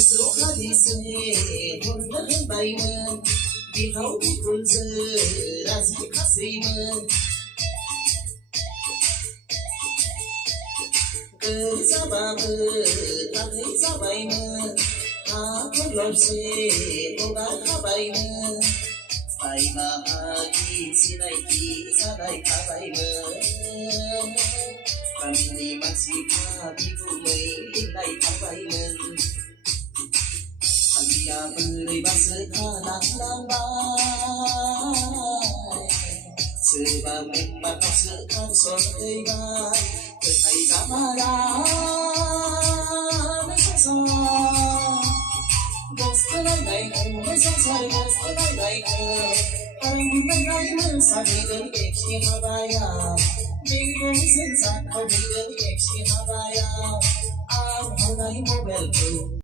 số hati se hunda bayman di hau di kunze razi khasiman za ba mơ ta thấy za bay mơ ha con lòng se cô gái ha bay mơ bay mà đi si này đi ra đây ha bay mơ kami masih di bumi ini ha bay mơ dia beri bahasa kalang lambai sebab memang kau sekan sontai bai ketai zamara mesasa dosta lai mesasa dosta lai harang mengai mesadi dari ekshi habaya bingung sensa kau dari ekshi habaya ah mengai mobile